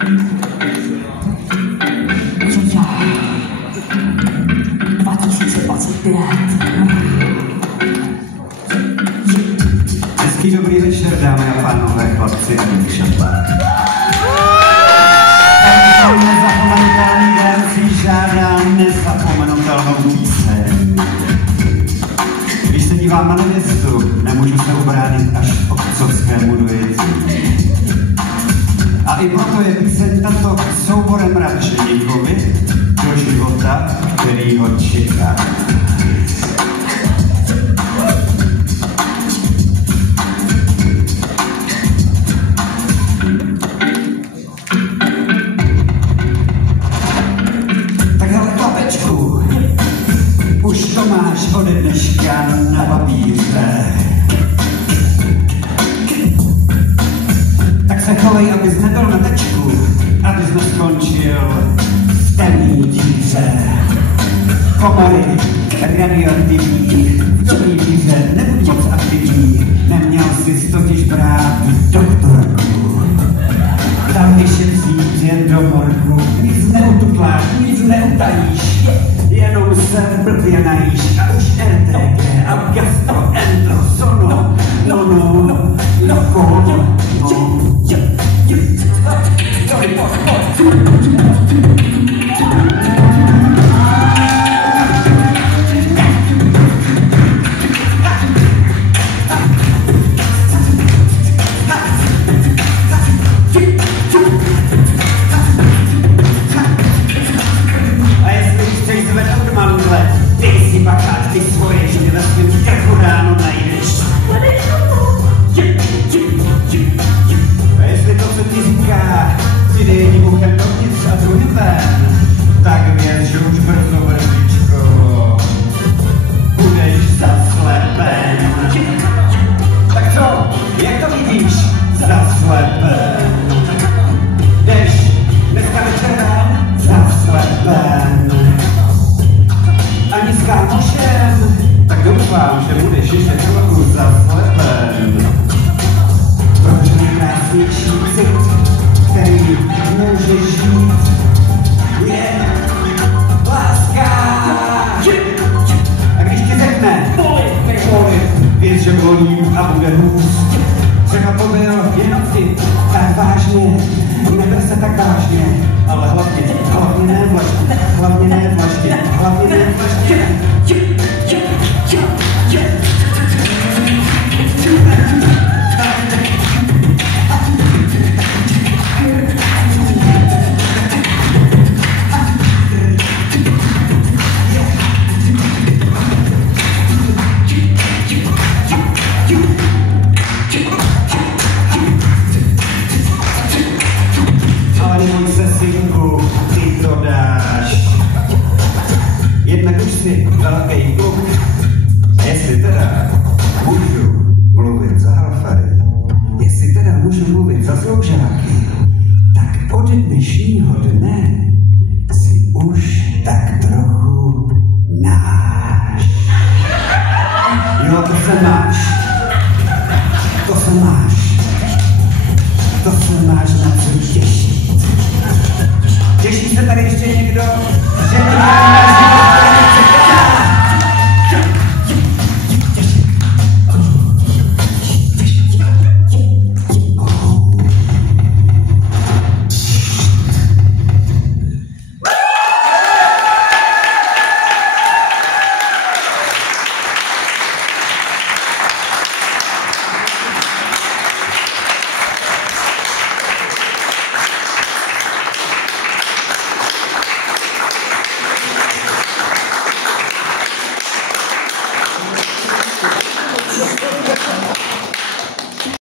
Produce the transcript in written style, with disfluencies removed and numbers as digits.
Hezký dobrý večer, dámy a pánové, chlapci a děvčata. Nezapomenutelný den si žádá nezapomenutelnou píseň. Když se dívám na nevěstu, nemůžu se ubránit až k otcovskému dojetí. A i proto je píseň tato souborem radšeníkovi do života, který ho čeká. Už to máš ode dneška na papíře. Tak se chovej, abys nebyl na tečku, abys neskončil v temný díře. Komory radioaktivní, v dobrý víře nebuď moc aktivní, neměl jsi totiž brát doktorku. Tam když je vzít jen do morku, nic neututláš, nic neutajíš, jenom se blbě najíš a už RTG a gastro, endro, sono, ty svoje ženy ve svým krku ráno najdeš. A jestli to, co ti říká, přijde jedním uchem dovnitř a druhým ven, tak věř, že už brzo, vrstičko, budeš zaslepen. Tak co, jak to vidíš, zaslepen? Jdeš dneska večer ven, zaslepen. Ani s kámošem, tak doufám, že budeš ještě trochu zaslepen. Protože nejkrásnější cit, který můžeš žít, je láska. A když ti řekne polip, věř, že bolí a bude hůř. Třeba to byl jenom ty, tak vážně, neber se tak vážně, ale hlavně ne vlažně, hlavně ne vlažně, hlavně ne vlažně. Jednak už si velký kluk, a jestli teda můžu mluvit za halfary, jestli teda můžu mluvit za sloužáky, tak od dnešního dne